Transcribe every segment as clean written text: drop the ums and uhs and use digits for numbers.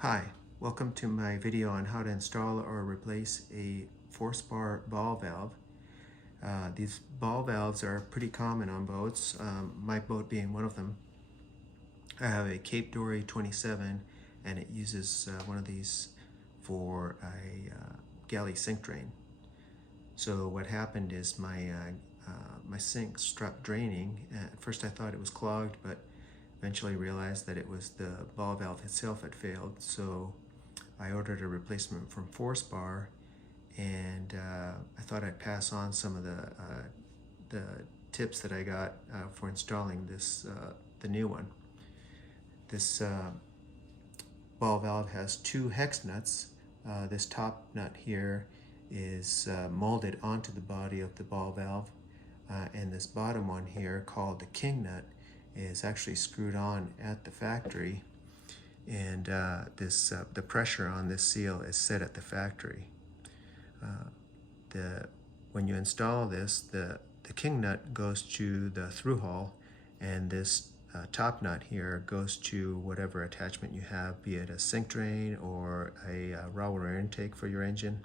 Hi, welcome to my video on how to install or replace a Forespar ball valve. These ball valves are pretty common on boats, my boat being one of them. I have a Cape Dory 27 and it uses one of these for a galley sink drain. So what happened is my sink stopped draining. At first I thought it was clogged, but eventually realized that it was the ball valve itself had failed. So I ordered a replacement from Forespar, and I thought I'd pass on some of the tips that I got for installing this the new one. This ball valve has two hex nuts. This top nut here is molded onto the body of the ball valve, and this bottom one here, called the king nut, is actually screwed on at the factory, and the pressure on this seal is set at the factory. When you install this, the king nut goes to the through hull, and this top nut here goes to whatever attachment you have, be it a sink drain or a raw water intake for your engine.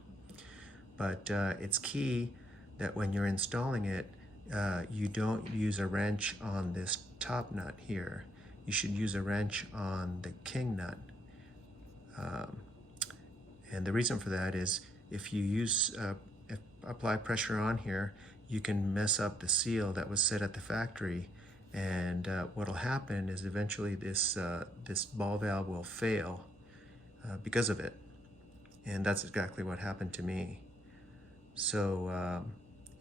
But it's key that when you're installing it, you don't use a wrench on this top nut here. You should use a wrench on the king nut. And the reason for that is if you apply pressure on here, you can mess up the seal that was set at the factory, and what'll happen is eventually this ball valve will fail because of it, and that's exactly what happened to me. So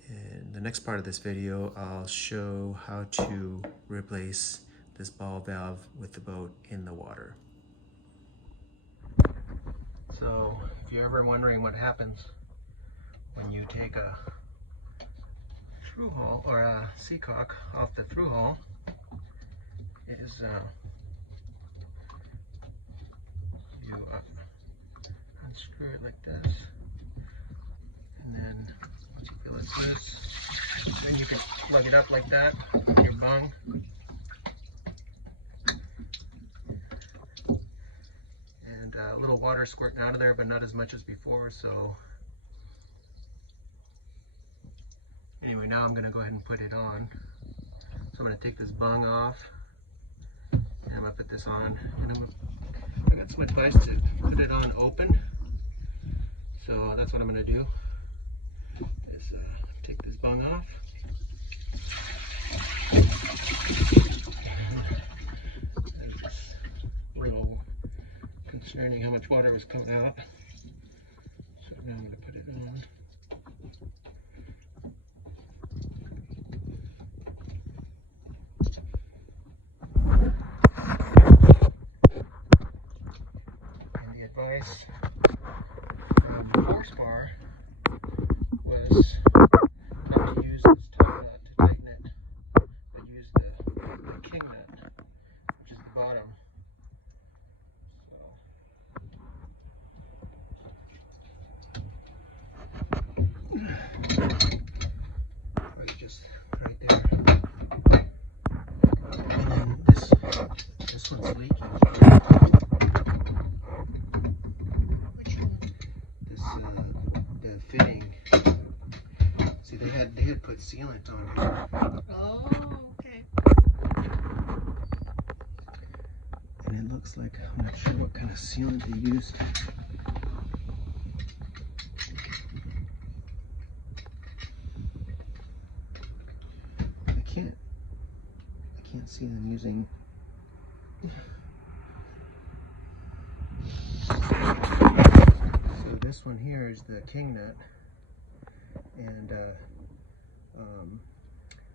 in the next part of this video, I'll show how to replace this ball valve with the boat in the water. So if you're ever wondering what happens when you take a through hull or a seacock off the through hull, is you unscrew it like this, and then once you feel it's loose, then you can plug it up like that with your bung. And a little water squirting out of there, but not as much as before. So anyway, now I'm going to go ahead and put it on. So I'm going to take this bung off, and I'm going to put this on, and I got some advice to put it on open. So that's what I'm going to do, is take this bung off. And it's a little concerning how much water was coming out. So now I'm going to put it on. And the advice from Forespar was not to use this top nut to tighten it, but use the king nut, which is the bottom. Right, just right there. And then this one's leaking. Which one? This the fitting. See, they had put sealant on here. Oh, okay. And it looks like, I'm not sure what kind of sealant they used. I can't see them using. So this one here is the king nut, and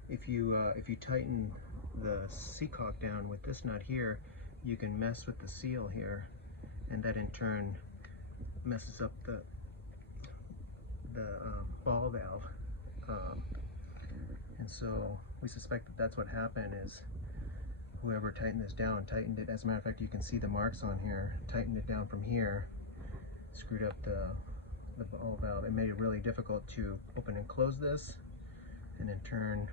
if you tighten the seacock down with this nut here, you can mess with the seal here, and that in turn messes up the ball valve. And so we suspect that that's what happened, is whoever tightened this down tightened it. As a matter of fact, you can see the marks on here. Tightened it down from here, screwed up the ball valve. It made it really difficult to open and close this, and in turn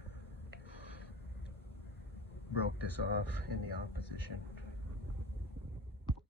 broke this off in the off position.